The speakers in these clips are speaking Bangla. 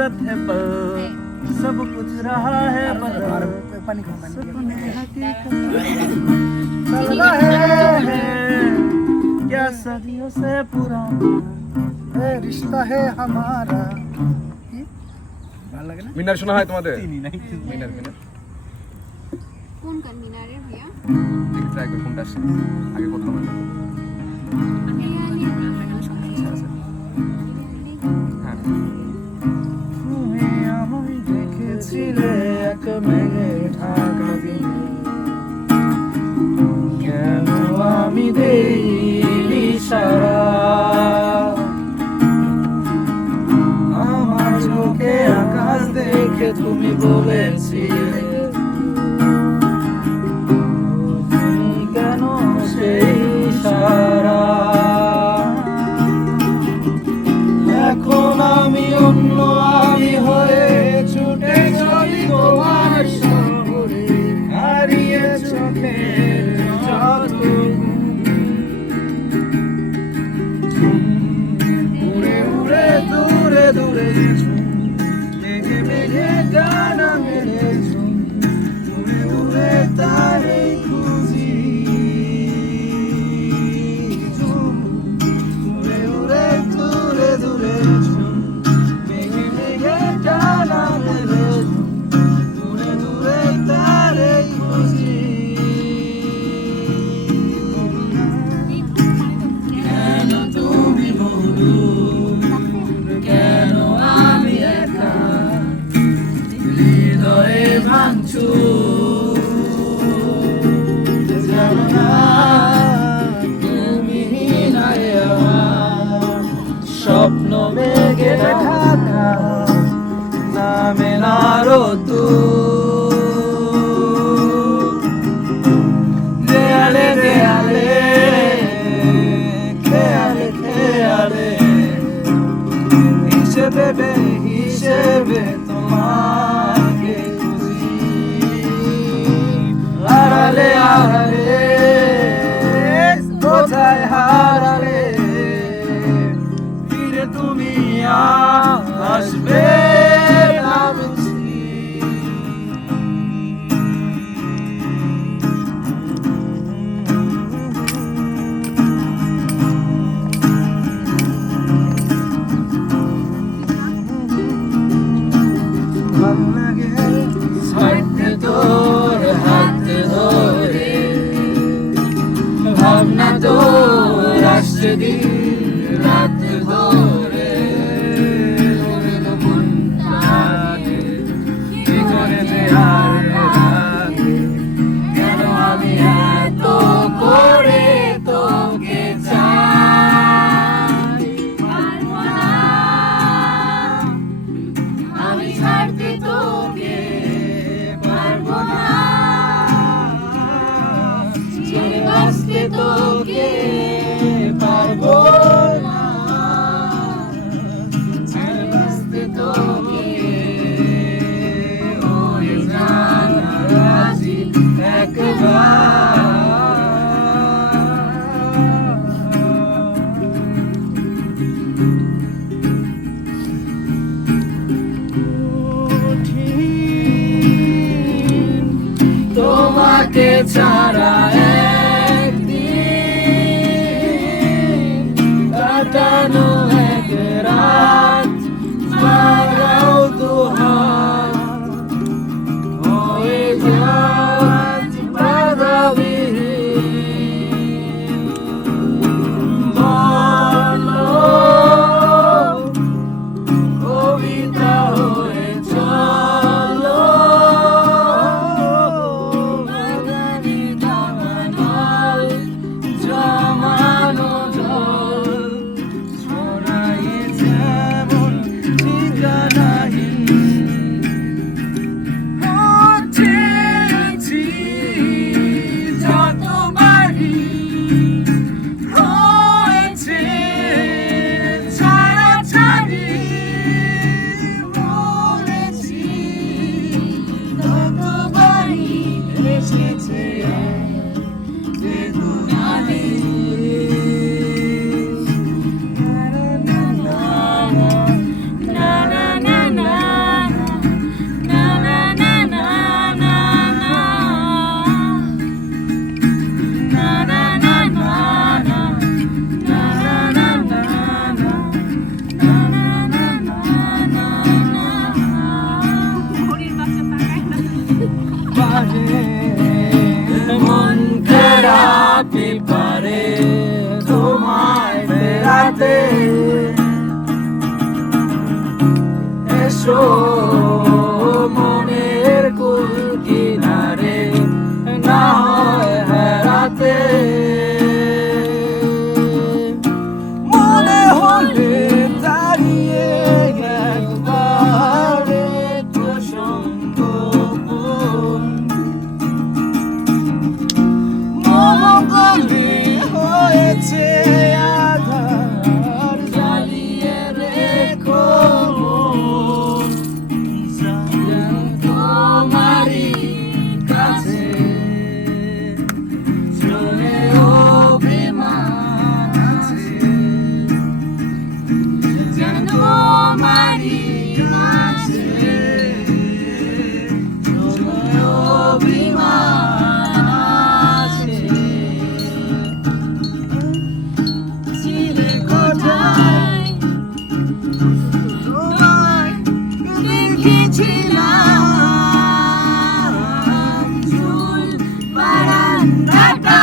सूरत है पर सब कुछ रहा है बदल सपने हकीकत चल रहे हैं क्या सदियों से पुराना रिश्ता है हमारा মিনার শোনা হয় তোমাদের? মিনার কোন গান মিনারের ভাইয়া? দেখতে একবার কোনটা আসে আগে প্রথম আমি হ্যাঁ তুমি আমায় দেখেছিলে এক মেঘে ঢাকা দিনে কেন আমি দেইনি সারা আমার চোখে আকাশ দেখে তুমি বলেছিলে তুমি কেন সেই সারা এখন আমি অন্য আমি হয়ে ছুটে চলি তোমার শহরে হারিয়ে চোখের যত উড়ে উড়ে দূরে দূরে মেঘে মেঘে ডানা মেলে উড়ে উড়ে তারে খুঁজি উড়ে উড়ে দূরে দূরে মেঘে মেঘে ডানা মেলে দূরে দূরে তারে খুঁজি কেন তুমি বলো কেন আমি একা হৃদয়ে ভাঙছো জানো না তুমি নাই আমার স্বপ্ন মেঘে ঢাকা নামে না দেয়ালে দেয়ালে খেয়ালে খেয়ালে হিসেবে হিসেবে তোমাকে খুঁজি আড়ালে আড়ালে কোথায় হারালে ফিরে তুমি আসবে ভাবছি ভাল লাগে হাঁটতে তোর হাত ধরে ভাবনা তোর আসছে দিন রাত ধরে কি করে যে আর রাখে কেন আমি এত করে তোকে চাই পারবো না আমি ছাড়তে তোকে পারবো না ছেড়ে বাঁচতে তোকে পারবো না ছেড়ে বাঁচতে তোকে ওই জানা রাজি তোমাকে ছাড়া একদিন পাপি পারে তোমায় ফেরাতে। এসো মনের কুল কিনারে না হয় হারাতে। মনে হলে দাঁড়িয়ে একবার একটু সঙ্গোপন মনগলি হয়েছে আধার জ্বালিয়ে রেখো মন। তোমারই কাছে চলে অভিমান আছে। যেন তোমারই কাছে চলে অভিমান আছে। চিলে কোথায় তোমায় দেখেছিলাম চুল বারান্দাটায়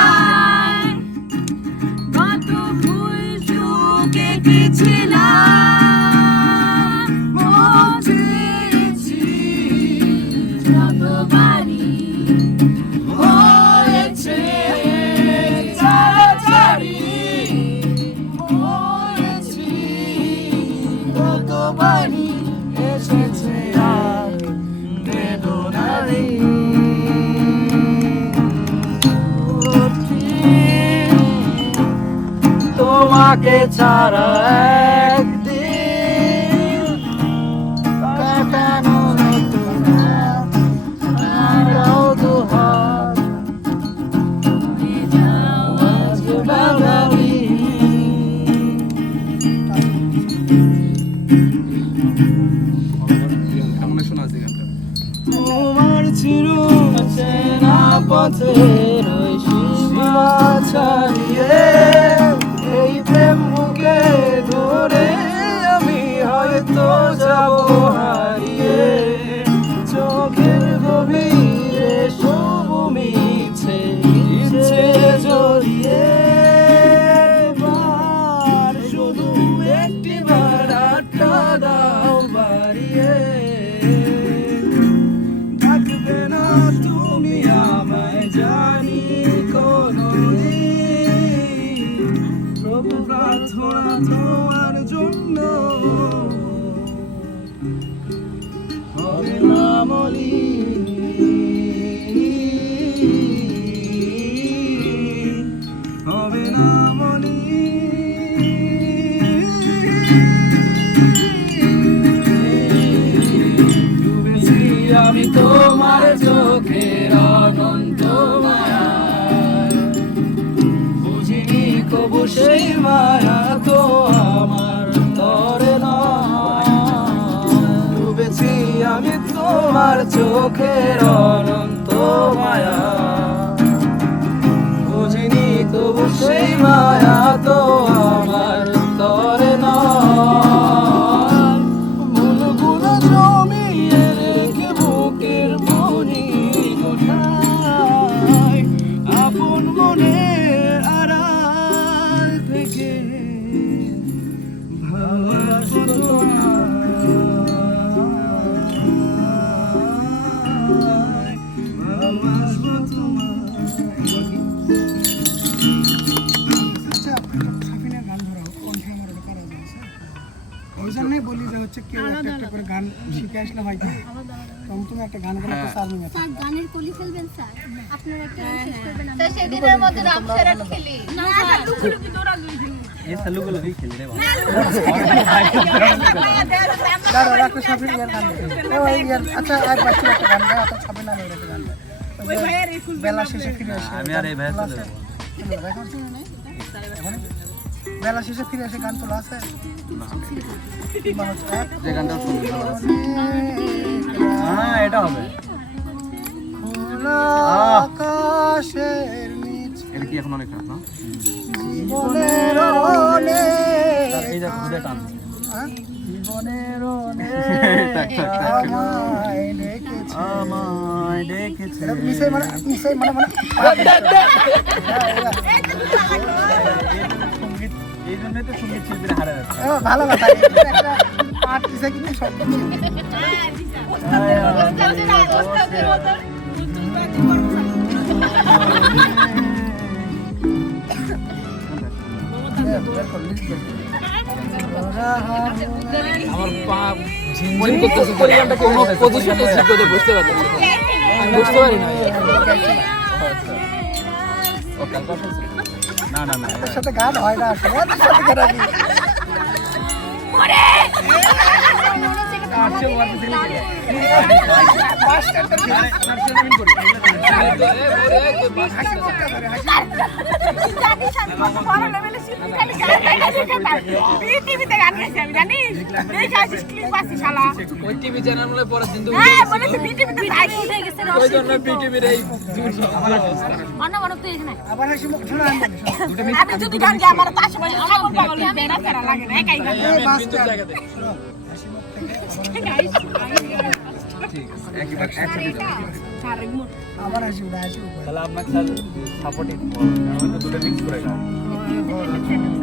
কত ফুল শুকিয়েছিলাম। পৌঁছেছি যতবারই হয়েছে ছাড়াছাড়ি হয়েছি কতবারই এসেছে আর বেদনারি। তোমাকে ছাড়া একদিন কাটানো হতো না আমারও দুহাত আজ বাঙালি। এটা মনে হয় শোনা আছে গানটা। তোমার চির চেনা পথের ওই সীমা ছাড়িয়ে এই প্রেম বুকে ধরে আমি হয়তো যাব হারিয়ে। চোখের গভীরে সব মিছে ইচ্ছে জড়িয়ে বার শুধু একটি বার আটটা দাও বাড়িয়ে। থাকবে না তুমি আমায় জানি কোনদিন। প্রভু প্রার্থনা তোমার জন্য হবে না মলিন, হবে না মলিন। ডুবেছি আমি তোমার চোখের অনন্ত মায়ায়। বুঝিনি কবু সেই মায়া তো আমার তরে নয়। ডুবেছি আমি তোমার চোখের অনন্ত মায়া। বুঝিনি কবু সেই মায়া তো আমার তরে নয়। মনগুলো জমিয়ে রেখে বুকের মনি কোঠায় আপন মনের আড়াল থেকে ভালোবাসো তোমায়, ভালোবাসো তোমায়। আচ্ছা সাফিনের গান ধরা হোক, কণ্ঠে আমার ওটা করা যাচ্ছে। ওই জন্যই বলি যে হচ্ছে কেউ একটা একটা করে গান শিখে আসলে হয় কি তখন তুমি একটা গান করে একটা সার্ভিং আছে। স্যার গানের কলি ফেলবেন স্যার, আপনার একটা গান শেষ করবেন। আমরা সেদিনের মধ্যে রামসেরাট খেলি না স্যার, লুকোলুকি দৌড়াদৌড়ি খেলি। দাঁড়াও একটা সাফিন ইয়ার গান দেখো। ওই ইয়ার আচ্ছা আর বাচ্চা একটা গান গায়, অত সাফিন নামের একটা গান গায়। ওই ভাইয়ের বেলা শেষে ফিরে আসে। আমি আর এই ভাই চলে যাব। বেলা শেষে ফিরে আসে গান তোলা আছে? যে গানটা শুনবি হ্যাঁ এটা হবে। খোলা আকাশের নিচে এটা কি এখন অনেক রাত না? জীবনের অনেক এই দেখো ঘুরে টান জীবনের অনেক আমায় ডেকেছে মিশে মানে ভালো কথা একটা পাট দিছে কিন্তু সব কিছু আমার পা ঝিনঝিন করতেছে পরিমাণটা কোনো পজিশনে ঠিক করে বুঝতে পারি আমি বুঝতে পারি না না না না এর সাথে গান হয় না আসলে এর সাথে গান আগে ওই টিভি চ্যানেল বলে পরের দিন তো আবার হাসি মুখ শোনা আমি যদি গান গাই আমার পাশে বসে ছাগল পাগল বেড়া ফেরা লাগে না একাই গান এই বাসটা আবার হাসি উঠা হাসি উঠা তাহলে আপনাকে স্যার সাপোর্টিং আমাদের দুটো মিক্স করে দাও আবার হাসি মুখ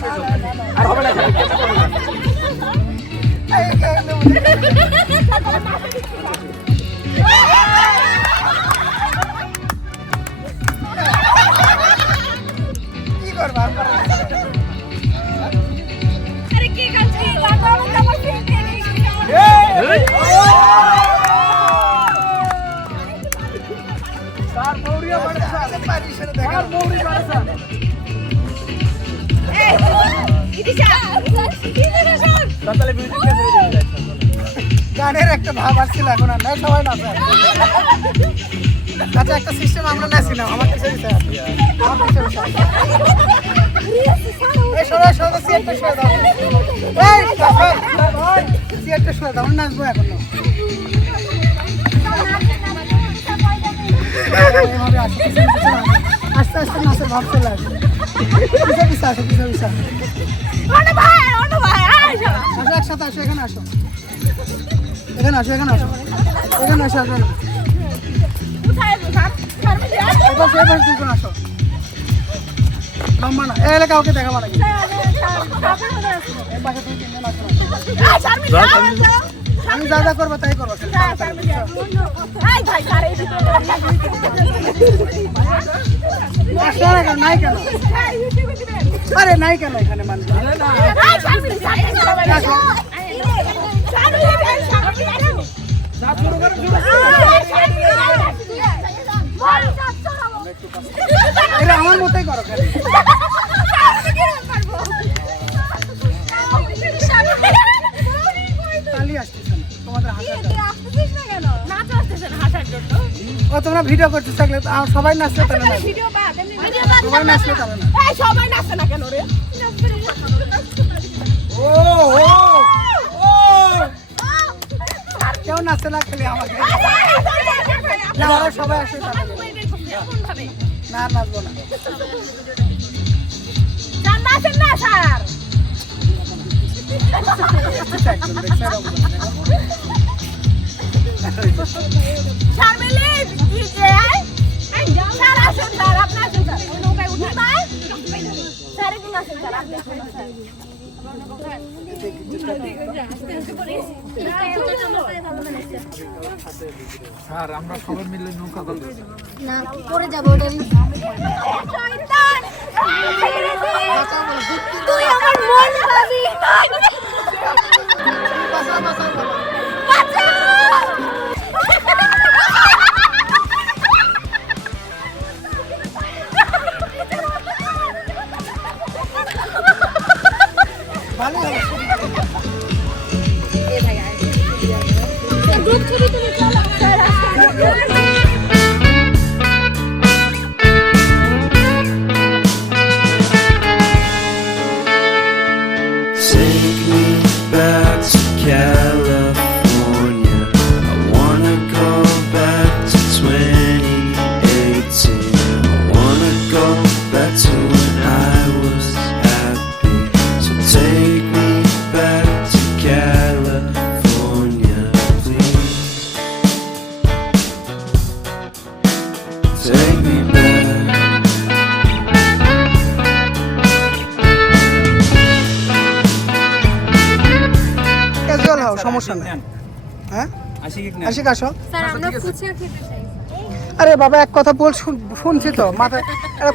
শেষ হবে আর হবে না কি করবা আরে কি গাছি গান আমার ফিল্ম স্যার মৌরিয়া মানে স্যার পারিশনে দেখা মৌরি মানে স্যার তাহলে মিউজিক কে ধরে দিবে গানের একটা ভাব আসছিল এখন আর নাই সবাই না স্যার আচ্ছা একটা সিস্টেম আমরা নাছিলাম আমার কাছে স্যার আমার কাছে স্যার এই সবাই সবাই সিয়ারটা শুয়ে দাও এই ভাই সিয়ারটা শুয়ে দাও নাচবো এখন না এভাবে আসে আস্তে আস্তে নাচের ভাব চলে আসে পিছা পিছা আসে পিছা পিছা অনু ভাই আয় শালা আসো একসাথে আসো এখানে আসো এখানে আসো এখানে আসো এখানে আসো এখানে কোথায় স্যার স্যার এবার এবার দুজন আসো লম্বা না এই এলাকা ওকে দেখাবো নাকি এই পাশে দুই তিনজন আসো আমি যা যা করবো তাই করবো আসো না কেন নাই কেন আরে নাই কেন এখানে মানুষ আসো এটা আমার মতোই করো খালি তালি আসতেছে না তোমাদের ও তোমরা ভিডিও করতে থাকলে তো সবাই নাচলে তাহলে না সবাই নাচলে তাহলে না সবাই নাচে না কেন রে ও ও ও কেউ নাচে না খালি আমাকে না ওরা সবাই আসে তাহলে না নাচবো না নাচেন না স্যার শারমিলি ডিজে স্যার আসেন স্যার আপনি আসেন স্যার ওই নৌকায় উঠে ভাই স্যার কি আসেন স্যার আপনি আসেন স্যার স্যার আমরা সবাই মিলে নৌকা গল্প না পরে যাবো ওটা তুই আমার মন পাবি ভালো ভালো গ্রুপ ছবি তুলে চলো sir Take me back to California. I wanna go back to 2018. I wanna go back to when I was happy. So take me সমস্যা নেই। হ্যাঁ আশিক আসো। স্যার আমরা ফুচকা খেতে চাই। আরে বাবা এক কথা বল শুনছি তো মাথা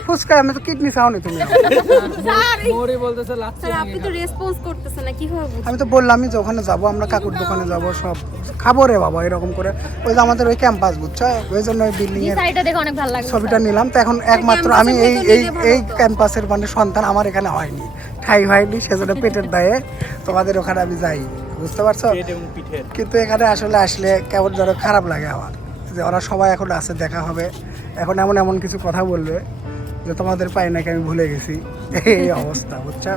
ফুচকা আমি তো কিডনি চাওনি তুমি। মোরে বলতেছে লাচ্ছি স্যার আপনি তো রেসপন্স করতেছেন না, কিভাবে বুঝবো? আমি তো বললামই যে ওখানে যাবো আমরা কাকুর দোকানে যাবো সব খাবো রে বাবা এরকম করে। ওই যে আমাদের ওই ক্যাম্পাস বুঝছো, ওই জন্য ওই বিল্ডিং এই এর সাইডটা দেখে অনেক ভালো লাগছে। ছবিটা নিলাম। তো এখন একমাত্র আমি এই এই এই ক্যাম্পাসের মানে সন্তান আমার এখানে হয়নি, ঠাই হয়নি, সেজন্য পেটের দায়ে তোমাদের ওখানে আমি যাই, বুঝতে পারছো? কিন্তু এখানে আসলে আসলে কেমন যেন খারাপ লাগে আমার, যে ওরা সবাই এখন আছে, দেখা হবে, এখন এমন এমন কিছু কথা বলবে যে তোমাদের পাই নাকি আমি ভুলে গেছি, এই অবস্থা বুঝছো।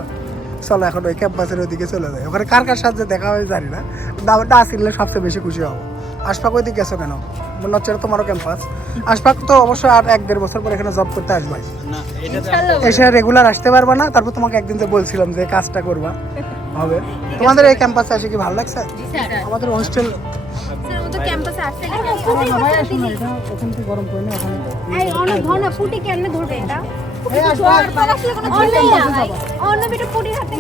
চলো এখন ওই ক্যাম্পাসের ওইদিকে চলে যায়, ওখানে কার কার সাথে দেখা হয় জানি না, না আসলে সবচেয়ে বেশি খুশি হবো। আশফাক ওইদিকে গেছো কেন? মনে হচ্ছে এটা তোমারও ক্যাম্পাস। আশফাক তো অবশ্যই আর 1-1.5 বছর পর এখানে জব করতে আসবাই, এসে রেগুলার আসতে পারবা না। তারপর তোমাকে একদিন যে বলছিলাম যে কাজটা করবা হবে। তোমাদের এই ক্যাম্পাসে এসে কি ভালো লাগছে? আমাদের হোস্টেল স্যার ও তো ক্যাম্পাসে আসছে না। ওখান থেকে গরম করে না ওখানে। এই অনেক ঘন ফুটি কেমনে ধরবে এটা? এই আশফাক অন্য বিটা ফুটি হাতে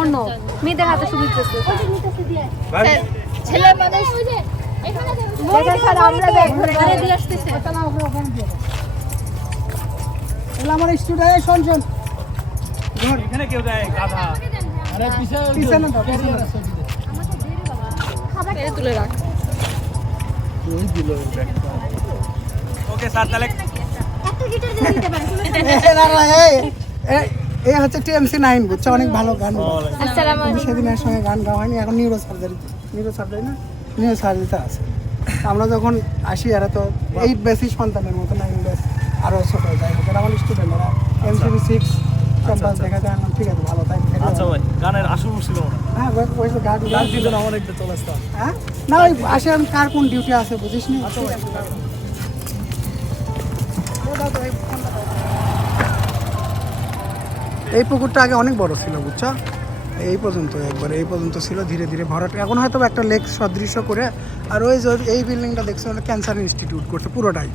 অন্য মেয়েদের হাতে শুধু দিতেছে ছেলে মানুষ আমরা ব্যাগ ধরে ঘরে দিয়ে আসতেছে। এগুলো আমার স্টুডেন্ট, শোন শোন এখানে কেউ যায় গাধা। আরে পিছনে দাও, পেরে তুলে রাখ। ওকে স্যার তাহলে একটা গিটার দিয়ে দিতে পারেন। এই হচ্ছে TMC 9 বুঝছো, অনেক ভালো গান গায়। আসসালামু আমি সেদিন এর সঙ্গে গান গাওয়া হয়নি, এখন নিউরো সার্জারি না নিউরো সার্জারিতে আছে। আমরা যখন আসি এরা তো 8 বেসি সন্তানের মতো, 9 বেস আরও ছোটো যাই হোক, আমার স্টুডেন্টরা MCB 6 ক্যাম্পাস দেখা যায় না। ঠিক আছে ভালো তাই। আচ্ছা ভাই গানের আসল ছিল না। হ্যাঁ ওই তো গান গান দিজন আমার একটা চলে আসতাম। হ্যাঁ না ওই আসে আমি কার কোন ডিউটি আছে বুঝিস নি। এই পুকুরটা আগে অনেক বড় ছিল বুঝছো, এই পর্যন্ত একবার এই পর্যন্ত ছিল, ধীরে ধীরে ভরাট এখন হয়তো একটা লেক সদৃশ্য করে। আর ওই যে এই বিল্ডিংটা দেখছো হলো ক্যান্সার ইনস্টিটিউট করছে পুরোটাই।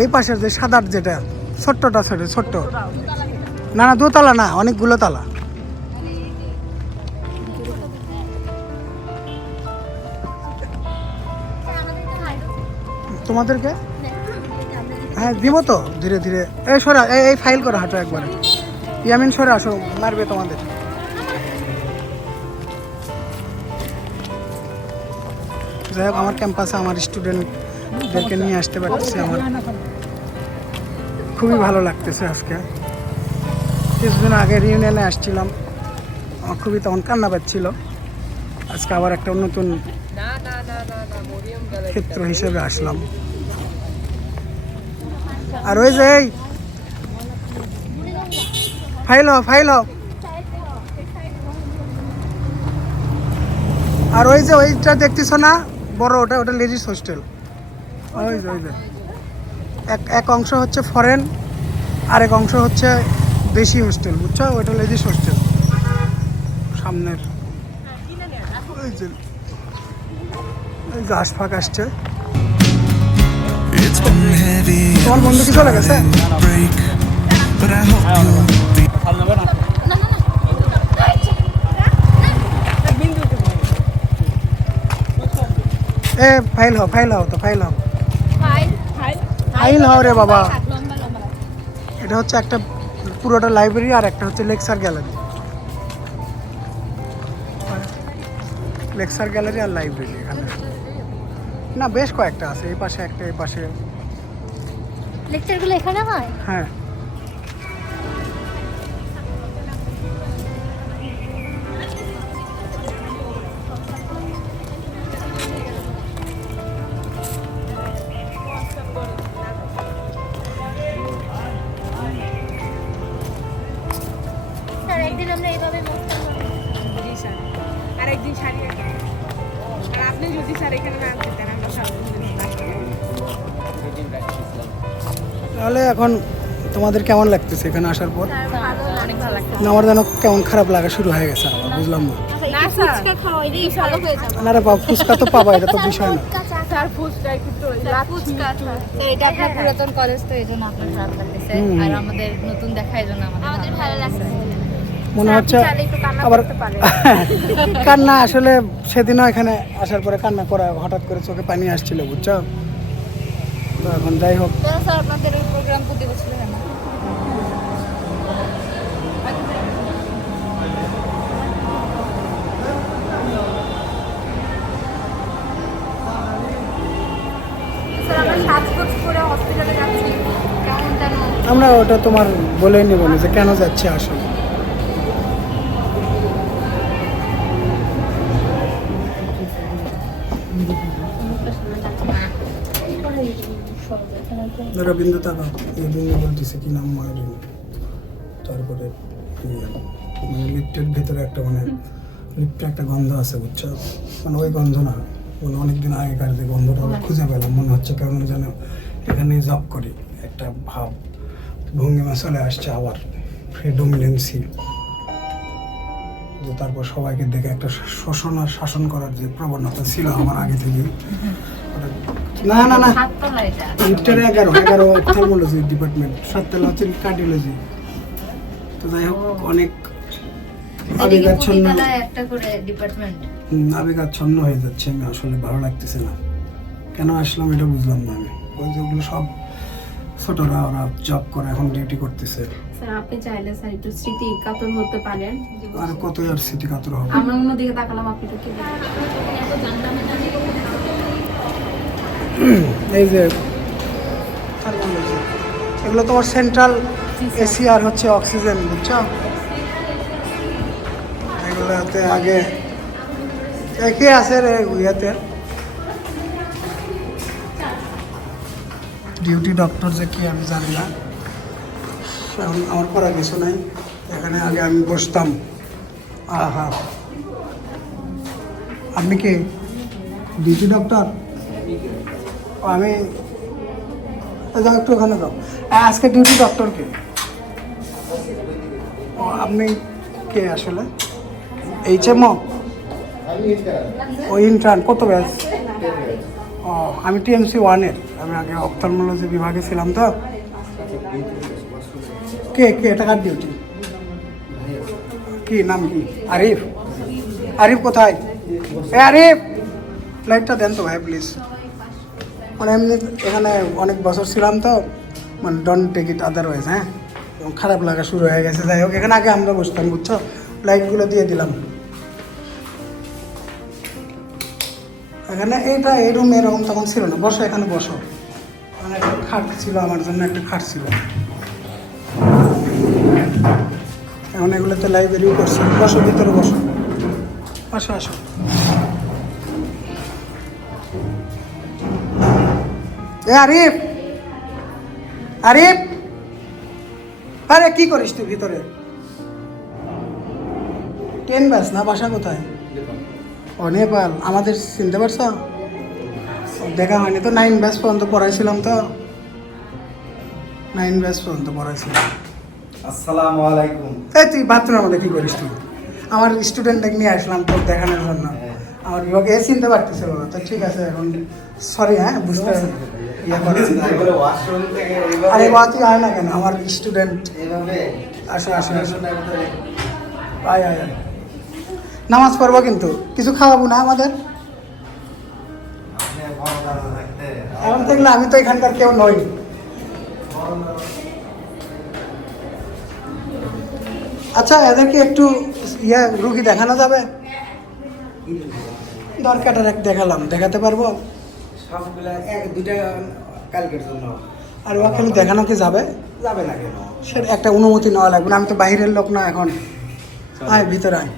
এই পাশের যে সাদার যেটা ছোট্টটা ছোট্ট না না দোতলা না, অনেকগুলো তালা। তোমাদেরকে হ্যাঁ দিব তো ধীরে ধীরে। এই সরা এই ফাইল করে হাঁটো একবারে, ইয়ামিন সরে আসো, মারবে তোমাদের। যাই হোক আমার ক্যাম্পাসে আমার স্টুডেন্টদেরকে নিয়ে আসতে পারতেছি, আমার খুবই ভালো লাগতেছে। আজকে কিছুদিন আগে রিউনিয়নে আসছিলাম, আমার খুবই তখন কান্না পাচ্ছিল। আজকে আবার একটা নতুন ক্ষেত্র হিসেবে আসলাম। আর ওই যে এই ফাইল আর ওই যে ওইটা দেখতেছো না বড়, ওটা লেডিস হোস্টেল। ওই যে এক অংশ হচ্ছে ফরেন, আরেক অংশ হচ্ছে দেশি হোস্টেল বুঝছো, ওইটা লেডিস হোস্টেল সামনের। ওই যে আশফাক আসছে। It's been heavy. তোমার বন্ধু কি চলে গেছে? Break, but I hope you'll be. ভাল নেবে না। এ ফাইল হও তো ফাইল হও রে বাবা। এটা হচ্ছে একটা পুরোটা লাইব্রেরি আর একটা হচ্ছে লেকচার গ্যালারি আর লাইব্রেরি। এখানে না বেশ কয়েকটা আছে, এই পাশে একটা, এই পাশে। লেকচারগুলো এখানে হয়? হ্যাঁ স্যার একদিন আমরা এইভাবে বসতাম। জি স্যার, আর একদিন শাড়ি আর আপনি যদি স্যার এখানে না আনতেন আমরা সব তাহলে এখন তোমাদের কেমন লাগতেছে এখানে আসার পর? অনেক ভালো লাগছে। না আমার যেন কেমন খারাপ লাগা শুরু হয়ে গেছে আমার, বুঝলাম না। না ফুচকা খাওয়াইলেই ভালো হয়ে যাবে। না রে বাবা ফুচকা তো পাবা, এটা তো বিষয় না। স্যার ফুচকা একটু ফুচকা তো এটা আপনার পুরাতন কলেজ, তো এই জন্য আপনার খারাপ লাগতেছে, আর আমাদের নতুন দেখা এই জন্য আমাদের ভালো লাগছে। মনে হচ্ছে চাইলে একটু কান্না আবার করতে পারেন। কান্না আসলে সেদিনও এখানে আসার পরে কান্না করা হঠাৎ করে চোখে পানি আসছিল বুঝছো। তো এখন যাই হোক, স্যার আপনাদের এই প্রোগ্রাম প্রতি বছর হয় না? স্যার আমরা সাজগোজ করে হসপিটালে যাচ্ছি, কেমন যেন আমরা ওটা তোমার বলেই নেব না যে কেন যাচ্ছে আসলে। রবীন্দ্র তাকা এই বলতেছে কি নাম মায়ের, তারপরে মানে লিফটের ভেতরে একটা মানে লিফটে একটা গন্ধ আছে বুঝছো, মানে ওই গন্ধ না, মানে অনেকদিন আগেকার যে গন্ধটা আমরা খুঁজে পেলাম, মনে হচ্ছে কেমন যেন এখানে জব করি একটা ভাব ভঙ্গিমা চলে আসছে আবার প্রিডমিনেন্সি, যে তারপর সবাইকে দেখে একটা শোষণ আর শাসন করার যে প্রবণতা ছিল আমার আগে থেকে। না না না, সাততলা এটা। লিফটের 11 অপথলমোলজি ডিপার্টমেন্ট, 7 তলা হচ্ছে কার্ডিওলজি। তো যাই হোক অনেক আবেগাচ্ছন্ন, প্রতিতলায় একটা করে ডিপার্টমেন্ট। আবেগাচ্ছন্ন হয়ে যাচ্ছে আমি, আসলে ভালো লাগতেছে না। কেন আসলাম এটা বুঝলাম না আমি। ওই যেগুলো সব ছোটরা ওরা জব করে এখন ডিউটি করতেছে, স্যার আপনি চাইলে স্যার একটু স্মৃতি কাতর হতে পারেন। আর কত আর স্মৃতি কাতর হবে। আমরা অন্যদিকে তাকালাম, আপনি তো কি এই যে থার্মোলজি, এগুলো তোমার সেন্ট্রাল এসি আর হচ্ছে অক্সিজেন বুঝছো। এগুলোতে আগে কে আছে রে ইয়েতে ডিউটি ডক্টর যে কি আমি জানি না, এখন আমার করা কিছু নাই। এখানে আগে আমি বসতাম। আহা, আপনি কি ডিউটি ডক্টর? আমি যাও একটু ওখানে যাও। আজকে ডিউটি ডক্টর কে? ও আপনি কে আসলে? HMO? ও ইন্টার্ন, কত ব্যাচ? ও আমি TMC 1-এর, আমি আগে অপথলমোলজি বিভাগে ছিলাম। তো কে কে এটা কার ডিউটি? কি নাম কি? আরিফ? আরিফ কোথায়? এ আরিফ, লাইটটা দেন তো ভাই প্লিজ। মানে এমনি এখানে অনেক বছর ছিলাম তো, মানে ডোন্ট টেক ইট আদারওয়াইজ। হ্যাঁ, এবং খারাপ লাগা শুরু হয়ে গেছে। যাই হোক, এখানে আগে আমরা বসতাম বুঝছো, লাইটগুলো দিয়ে দিলাম এখানে। এইটা এই রুম এরকম তখন ছিল না, বসো এখানে বসো। মানে একটা খাট ছিল আমার জন্য, একটা খাট ছিল। এখন এগুলোতে লাইব্রেরিও করছে। বসো, ভিতরে বসো, আসো আসো। এ আরিফ, আরিফ, আরে কি করিস তুই ভিতরে? 10 ব্যাচ না? বাসা কোথায়? ও নেপাল। আমাদের চিনতে পারছো? দেখা হয়নি তো। 9 ব্যাচ পর্যন্ত পড়াইছিলাম তো, 9 ব্যাচ পর্যন্ত পড়াইছিলাম। আসসালামু আলাইকুম। এই তুই বাথরুমের মধ্যে কি করিস তুই? আমার স্টুডেন্টকে নিয়ে আসলাম তোর দেখানোর জন্য। আমার বিভাগে চিনতে পারতেছিল না। তো ঠিক আছে, এখন সরি। হ্যাঁ, বুঝতে ইয়ে করে। ওয়াশরুম থেকে আরে বা তুই আয় না কেন, আমার স্টুডেন্ট। এইভাবে আসো আসো আসো, আয় আয় আয়। নামাজ পড়বো কিন্তু কিছু খাওয়াবো না আমাদের এখন থাকলে। আমি তো এখানকার কেউ নই। আচ্ছা, এদেরকে একটু রুগী দেখানো যাবে? দরকারটা দেখালাম, দেখাতে পারবো? সবগুলা দুইটা কালকের জন্য। আর ওরা খালি দেখানো কি যাবে? যাবে না কেন? সেটা একটা অনুমতি নেওয়া লাগবে না। আমি তো বাইরের লোক না এখন। আয় ভিতরে আয়।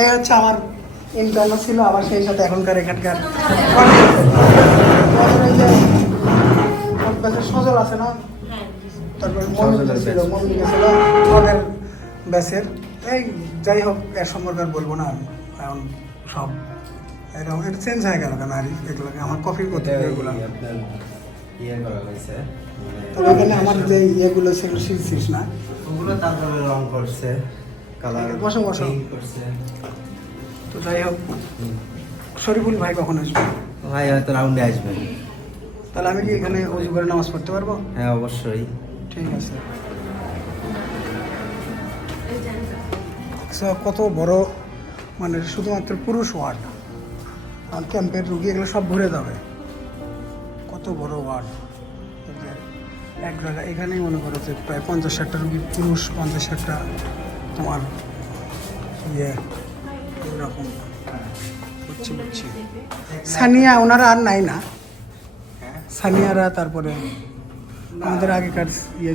এই হচ্ছে আমার ইন্টার্ন ছিল, আবার সেই সাথে এখনকার এখানকার সজল আছে না, তারপরে মমিতা ছিল, মমিতা ছিল আমাদের ব্যাচের। এই যাই হোক, এর সম্পর্কে আর বলবো না আমি। এখন সব এরকম এটা চেঞ্জ হয়ে গেল কেন? আরিফ, এগুলোকে আমার কফির করতে এগুলো। ইয়ে করা হয়েছে, তবে এখানে আমার যে ইয়েগুলো সেগুলো শিখছিস না? ওগুলো তারপরে রং করছে, কালার বসো বসো। করছে। তো যাই হোক, শরীফুল ভাই কখন আসবে? ভাই হয়তো রাউন্ডে আসবেন। তাহলে আমি কি এখানে অজু করে নামাজ পড়তে পারবো? হ্যাঁ অবশ্যই। ঠিক আছে। কত বড়, মানে শুধুমাত্র পুরুষ ওয়ার্ড। আর ক্যাম্পের রুগী এগুলো সব ভরে যাবে। কত বড় ওয়ার্ড। এক জায়গায় এখানেই মনে করো যে প্রায় 50-60টা রুগী পুরুষ, 50-60টা তোমার এরকম বুঝছি। সানিয়া ওনারা আর নাই না, সানিয়ারা, তারপরে আমাদের আগেকার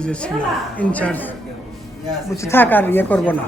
যে ছিল ইনচার্জ, বুঝছি থাক আর করবো না।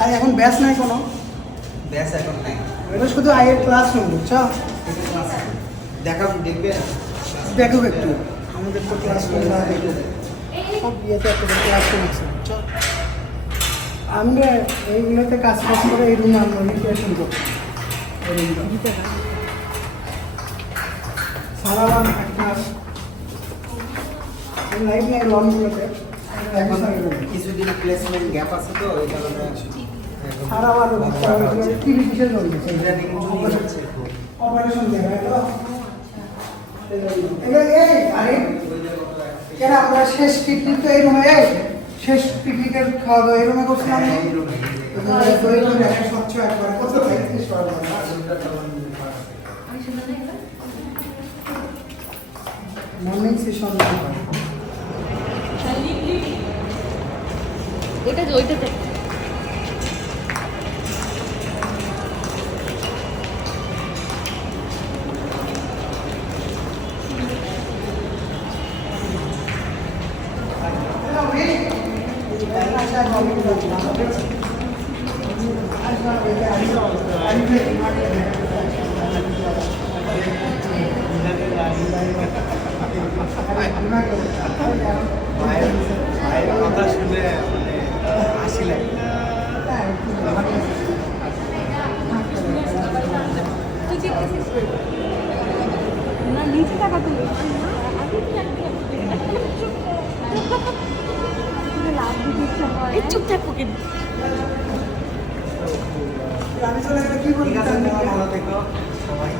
আর এখন ব্যাচ নাই কোনো, ব্যাস এখন নাই। এটা শুধু আইয়ের ক্লাসরুম, বুঝছো? দেখবে দেখো একটু আমাদের তো ক্লাসরুম না, দেখো সব ইয়েতে একটা ক্লাসরুম আছে, বুঝছো? আমরা এইগুলোতে কাজ করে এই রুমে আমরা রিক্রিয়েশন করছি। সারাবার একটা লাইট নেই লনগুলোতে, কিছুদিন প্লেসমেন্ট গ্যাপ আছে তো এই কারণে সারাবার টিভি কিসের জন্য হচ্ছে। অপারেশন দেখায় তো কেন আমরা শেষ পিকনিক তো এই রুমে, শেষ পিকনিকের খাওয়া দাওয়া এই রুমে করছিলাম। স্বচ্ছ একবার কত মর্নিং সেশন ওইটাতে কথা শুনে হাসি লাগে। না নিচে টাকা তুলি লাভ দিতে চুপ থাকবো কিন্তু আমি চলে কি বলি ঠিক আছে, ভালো থেকো সবাই।